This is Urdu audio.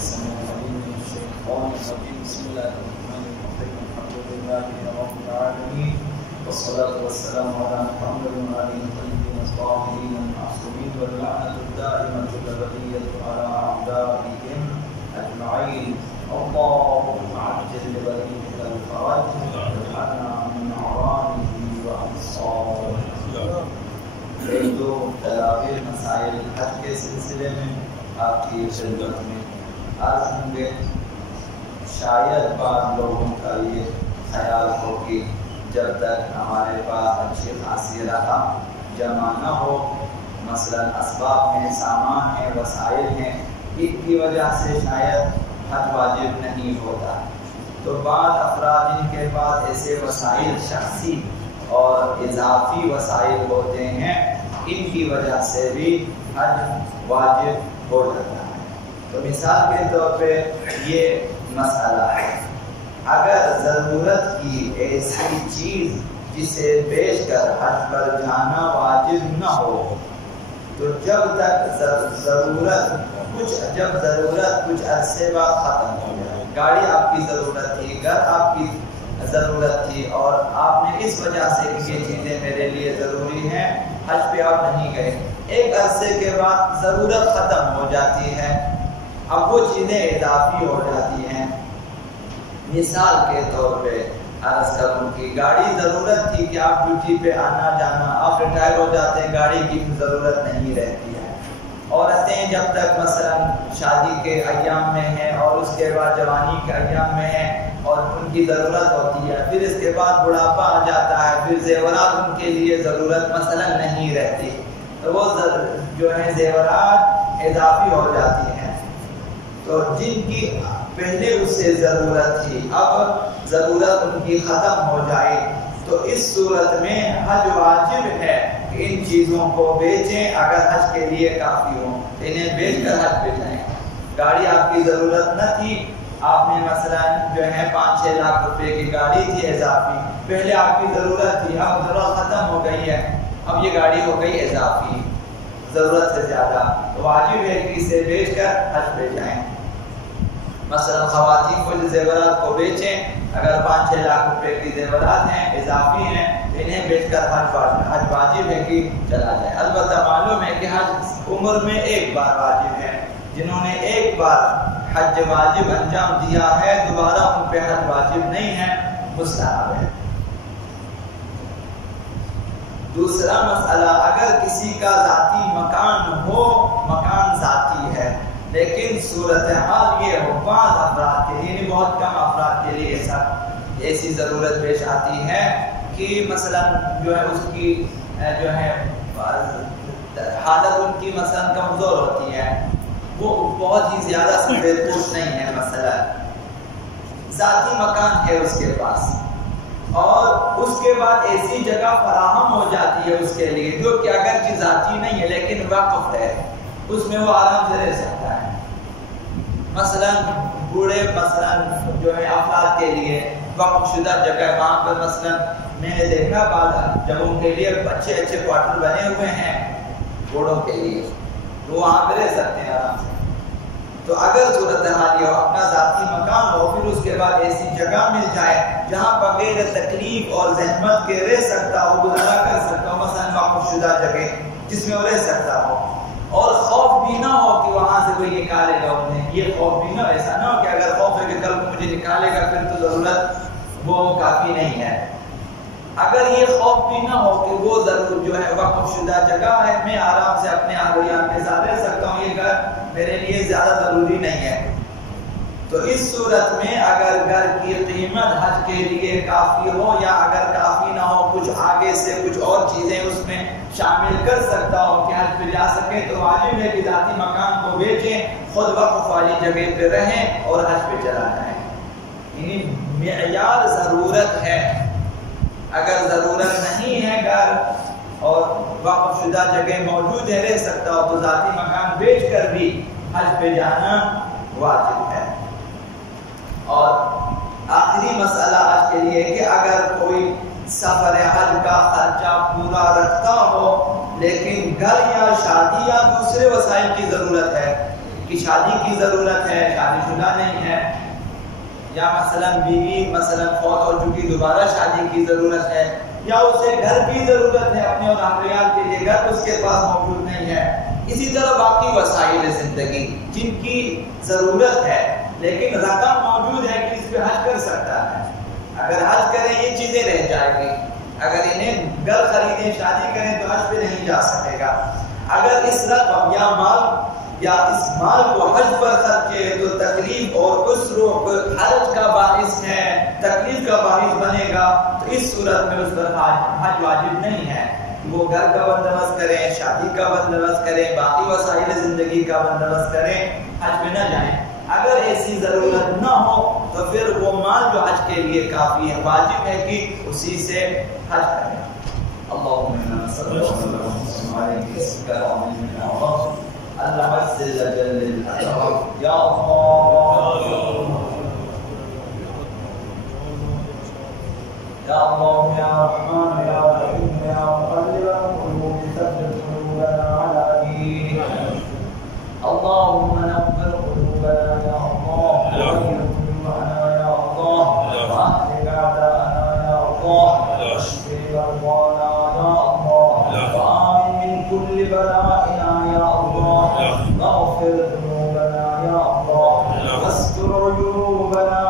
السميع العليم من الشيطان الرجيم. بسم الله الرحمن الرحيم. الحمد لله رب العالمين والصلاة والسلام على محمد وآله الطيبين الطاهرين المعصومين واللعنة الدائمة الأبدية على أعدائهم أجمعين. اللهم عجل لوليك الفرج واجعلنا من أعوانه وأنصاره. ایک دو تراغیر مسائل حج کے سلسلے میں آپ کی خدمت میں عرض ہوں گے. شاید بعض لوگوں کا یہ خیال ہو کہ جب تک ہمارے پاس اچھی خاصی رہا جمع نہ ہو، مثلا اسباب ہیں، سامان ہیں، وسائل ہیں، ان کی وجہ سے شاید حج واجب نہیں ہوتا. تو بعض افراد جن کے پاس ایسے وسائل شخصی اور اضافی وسائل ہوتے ہیں، ان کی وجہ سے بھی حج واجب ہو جاتا ہے. تو مثال کے طور پہ یہ مسئلہ ہے، اگر ضرورت کی ایسی چیز جسے بیچ کر حج پر جانا واجب نہ ہو، تو جب تک ضرورت کچھ عرصے بعد ختم ہو جائے. گاڑی آپ کی ضرورت تھی، گھر آپ کی ضرورت تھی، اور آپ نے اس وجہ سے کہ یہ چیزیں میرے لیے ضروری ہیں حج پہ آپ نہیں گئے. ایک عرصے کے بعد ضرورت ختم ہو جاتی ہے، اب وہ چیزیں اضافی ہو جاتی ہیں. مثال کے طور پہ عرض کروں کہ گاڑی ضرورت تھی کہ آپ ڈیوٹی پہ آنا جانا، آپ ریٹائر ہو جاتے ہیں، گاڑی کی ضرورت نہیں رہتی ہے. عورتیں جب تک مثلا شادی کے ایام میں ہیں اور اس کے بعد جوانی کے ایام میں ہیں اور ان کی ضرورت ہوتی ہے، پھر اس کے بعد بڑھاپا آ جاتا ہے، پھر زیورات ان کے لیے ضرورت مثلا نہیں رہتی، تو وہ جو ہے زیورات اضافی ہو جاتی ہیں. تو جن کی پہلے اس سے ضرورت تھی اب ضرورت ان کی ختم ہو جائے، تو اس صورت میں حج واجب ہے کہ ان چیزوں کو بیچیں اگر حج کے لیے کافی ہو، انہیں بیچ کر حج پہ جائیں. گاڑی آپ کی ضرورت نہ تھی، آپ نے مثلا جو ہے 5-6 لاکھ روپے کی گاڑی تھی اضافی، پہلے آپ کی ضرورت تھی، اب ضرورت ختم ہو گئی ہے، اب یہ گاڑی ہو گئی اضافی ضرورت سے زیادہ، تو واجب ہے کہ اسے بیچ کر حج پہ جائیں. مثلا خواتین کو زیورات کو بیچیں، اگر 5-6 لاکھ روپے کی زیورات ہیں اضافی ہیں، انہیں بیچ کر حج واجب ہے کہ چلا جائے. البتہ معلوم ہے کہ حج عمر میں ایک بار واجب ہے. جنہوں نے ایک بار حج واجب انجام دیا ہے دوبارہ ان پہ حج واجب نہیں ہے، مستحب ہے. دوسرا مسئلہ، اگر کسی کا ذاتی مکان ہو، مکان ذاتی ہے، لیکن صورتحال یہ ہو بعض افراد کے لیے، یعنی بہت کم افراد کے لیے ایسی ضرورت پیش آتی ہے کہ مثلا جو ہے اس کی جو ہے حالت ان کی مثلا کمزور ہوتی ہے، وہ بہت ہی زیادہ سفید پوش نہیں ہے، مثلا ذاتی مکان ہے اس کے پاس، اور اس کے بعد ایسی جگہ فراہم ہو جاتی ہے اس کے لیے جو کہ اگرچہ ذاتی نہیں ہے لیکن وقف ہے، اس میں وہ آرام سے رہ سکتا ہے. مثلا بوڑھے مثلا جو ہے افراد کے لیے وقف شدہ جگہ، وہاں پر مثلا میں نے دیکھا بعض جگہوں کے لیے اچھے کوارٹر بنے ہوئے ہیں بوڑھوں کے لیے، تو وہاں پہ رہ سکتے ہیں آرام سے. تو اگر صورتحال یہ ہو اپنا ذاتی مکان ہو، پھر اس کے بعد ایسی جگہ مل جائے جہاں بغیر تکلیف اور زحمت کے رہ سکتا ہو، گزارا کر سکتا ہو، مثلا وقف شدہ جگہ جس میں وہ رہ سکتا ہو، اور خوف بھی نہ ہو کہ وہاں سے کوئی نکالے گا انہیں، یہ خوف بھی نہ ہو، ایسا نہ ہو کہ اگر خوف ہے کہ کل مجھے نکالے گا پھر تو ضرورت وہ کافی نہیں ہے. اگر یہ خوف بھی نہ ہو کہ وہ ضرور جو ہے وقف شدہ جگہ ہے، میں آرام سے اپنے اہلیان کے ساتھ رہ سکتا ہوں، یہ گھر میرے لیے زیادہ ضروری نہیں ہے، تو اس صورت میں اگر گھر کی قیمت حج کے لیے کافی ہو یا اگر کافی نہ ہو کچھ آگے سے کچھ اور چیزیں اس میں شامل کر سکتا ہو کہ حج پہ جا سکے، تو واجب ہے کہ ذاتی مکان کو بیچیں، خود وقف والی جگہ پہ رہیں اور حج پہ چلا جائیں. یعنی معیار ضرورت ہے. اگر ضرورت نہیں ہے گھر اور وقف شدہ جگہ موجود ہے رہ سکتا ہو، تو ذاتی مکان بیچ کر بھی حج پہ جانا واجب ہے. اور آخری مسئلہ آج کے لیے کہ اگر کوئی سفر حج کا خرچہ پورا رکھتا ہو لیکن گھر یا شادی یا دوسرے وسائل کی ضرورت ہے، کہ شادی کی ضرورت ہے، شادی شدہ نہیں ہے، یا مثلا بیوی مثلا فوت ہو چکی، دوبارہ شادی کی ضرورت ہے، یا اسے گھر کی ضرورت ہے اپنے اور اہلیات کے لیے، گھر اس کے پاس موجود نہیں ہے، اسی طرح باقی وسائل زندگی جن کی ضرورت ہے لیکن رقم موجود ہے کہ اس پہ حج کر سکتا ہے، اگر حج کریں یہ چیزیں رہ جائے گی، اگر انہیں گھر خریدیں شادی کریں تو حج پہ نہیں جا سکے گا، اگر اس رقم یا مال یا اس مال کو حج پر خرچے تو تکلیف اور عسر و حرج کا باعث ہے، تکلیف کا باعث بنے گا، تو اس صورت میں اس پر حج واجب نہیں ہے، وہ گھر کا بندوبست کریں، شادی کا بندوبست کریں، باقی وسائل زندگی کا بندوبست کریں، حج میں نہ جائیں۔ اگر ایسی ضرورت نہ ہو تو پھر وہ مال جو حج کے لیے کافی ہے، واجب ہے کہ اسی سے حج کریں۔ اللہم صلی اللہ علیہ وسلم اللہ عز وجل یا اللہ یا اللہ یا رحمان یا رحیم یا مقلب القلوب ثبت قلوبنا على دینک اللهم نور قلوبنا یا اللہ وغير قلوبنا یا اللہ واهلك اعداءنا یا اللہ واشف مرضانا یا اللہ وآمن من كل بلائنا یا اللہ واغفر ذنوبنا یا اللہ واستر عیوبنا